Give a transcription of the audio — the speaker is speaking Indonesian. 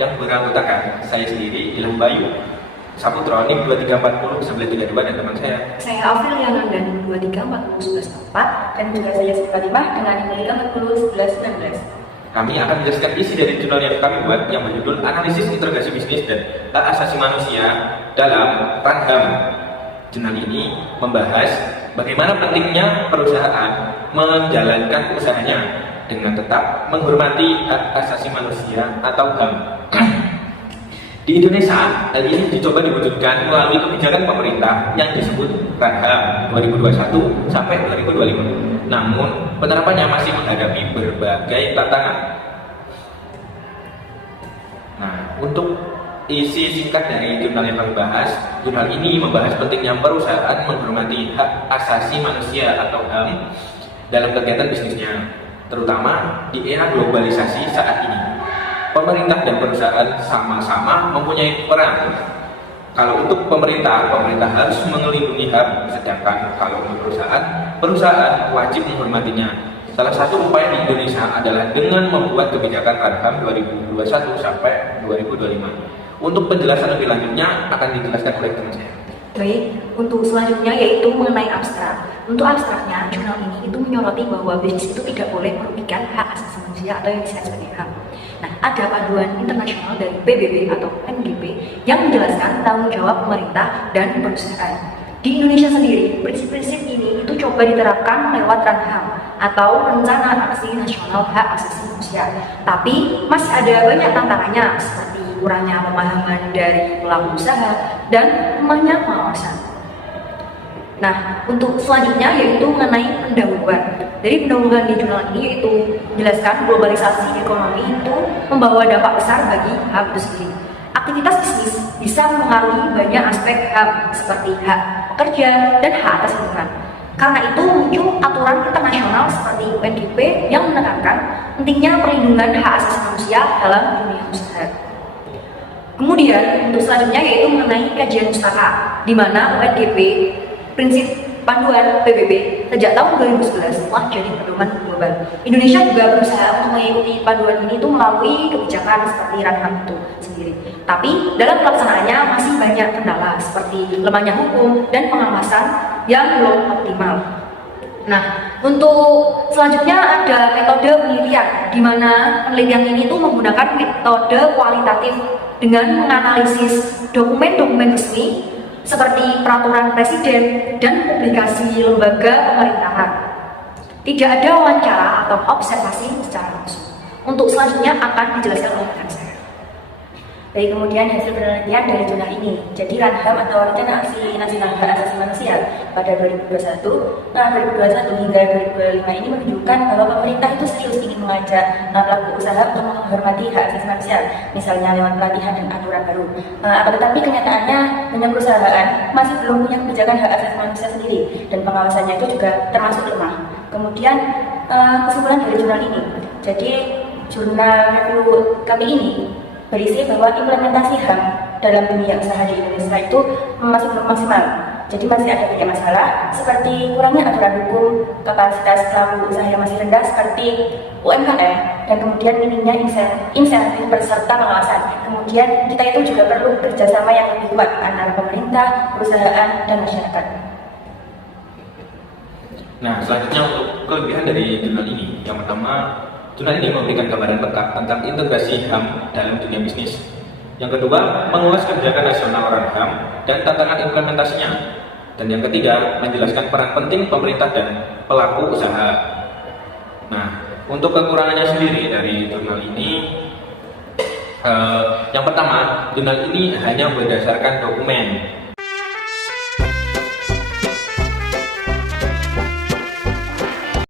yang beranggotakan saya sendiri, Ilham Bayu Saputro, NIM 2340 932, dan teman saya Aurelia Nandan 2340 1144, dan juga saya Fatimah dengan NIM 2340 1119. Kami akan menjelaskan isi dari jurnal yang kami buat yang berjudul Analisis Integrasi Bisnis dan Hak Asasi Manusia dalam Ranham. Jurnal ini membahas bagaimana pentingnya perusahaan menjalankan usahanya dengan tetap menghormati hak asasi manusia atau HAM. Di Indonesia, hal ini dicoba diwujudkan melalui kebijakan pemerintah yang disebut Ranham 2021 sampai 2025. Namun, penerapannya masih menghadapi berbagai tantangan. Nah, untuk isi singkat dari jurnal yang kami bahas, jurnal ini membahas pentingnya perusahaan menghormati hak asasi manusia atau HAM dalam kegiatan bisnisnya, terutama di era globalisasi saat ini. Pemerintah dan perusahaan sama-sama mempunyai peran. Kalau untuk pemerintah harus melindungi HAM, sedangkan kalau untuk perusahaan wajib menghormatinya. Salah satu upaya di Indonesia adalah dengan membuat kebijakan Ranham 2021 sampai 2025. Untuk penjelasan lebih lanjutnya akan dijelaskan oleh teman saya. Baik, untuk selanjutnya yaitu mengenai abstrak. Untuk abstraknya, jurnal ini itu menyoroti bahwa bisnis itu tidak boleh merugikan hak asasi manusia atau yang disebut sebagai HAM. Nah, ada panduan internasional dari PBB atau MGP yang menjelaskan tanggung jawab pemerintah dan perusahaan. Di Indonesia sendiri, prinsip-prinsip ini itu coba diterapkan lewat Ranham atau Rencana Aksi Nasional Hak Asasi Manusia. Tapi masih ada banyak tantangannya seperti kurangnya pemahaman dari pelaku usaha dan lemahnya pengawasan. Nah, untuk selanjutnya yaitu mengenai pendahuluan. Dari pendahuluan di jurnal ini yaitu menjelaskan globalisasi ekonomi itu membawa dampak besar bagi HAM itu sendiri. Aktivitas bisnis bisa mempengaruhi banyak aspek HAM seperti hak pekerja dan hak atas lingkungan. Karena itu muncul aturan internasional seperti UNGP yang menekankan pentingnya perlindungan hak asasi manusia dalam dunia usaha. Kemudian untuk selanjutnya yaitu mengenai kajian pustaka, di mana UNGP prinsip panduan PBB sejak tahun 2011 telah jadi pedoman global. Indonesia juga berusaha untuk mengikuti panduan ini itu melalui kebijakan seperti Ranham itu sendiri. Tapi dalam pelaksanaannya masih banyak kendala seperti lemahnya hukum dan pengawasan yang belum optimal. Nah, untuk selanjutnya ada metode penelitian, di mana penelitian ini tuh menggunakan metode kualitatif dengan menganalisis dokumen-dokumen resmi seperti peraturan presiden dan publikasi lembaga pemerintahan. Tidak ada wawancara atau observasi secara langsung. Untuk selanjutnya akan dijelaskan oleh rekan saya. Baik, kemudian hasil penelitian dari jurnal ini. Jadi Ranham atau Rencana Aksi Nasional Hak Asasi Manusia pada 2021 hingga 2025 ini menunjukkan bahwa pemerintah itu serius ingin mengajak pelaku usaha untuk menghormati hak asasi manusia, misalnya lewat pelatihan dan aturan baru. Akan tetapi kenyataannya banyak perusahaan masih belum punya kebijakan hak asasi manusia sendiri dan pengawasannya itu juga termasuk lemah. Kemudian kesimpulan dari jurnal ini. Jadi jurnal review kami ini berisi bahwa implementasi HAM dalam dunia usaha di Indonesia itu masih belum maksimal. Jadi masih ada banyak masalah seperti kurangnya aturan hukum, kapasitas pelaku usaha yang masih rendah seperti UMKM, dan kemudian minimnya insentif peserta pengawasan. Kemudian kita itu juga perlu kerjasama yang lebih kuat antara pemerintah, perusahaan, dan masyarakat. Nah, selanjutnya untuk kelebihan dari jurnal ini, yang pertama, jurnal ini memberikan gambaran lengkap tentang integrasi HAM dalam dunia bisnis. Yang kedua, mengulas kebijakan nasional Ranham dan tantangan implementasinya. Dan yang ketiga, menjelaskan peran penting pemerintah dan pelaku usaha. Nah, untuk kekurangannya sendiri dari jurnal ini, yang pertama, jurnal ini hanya berdasarkan dokumen.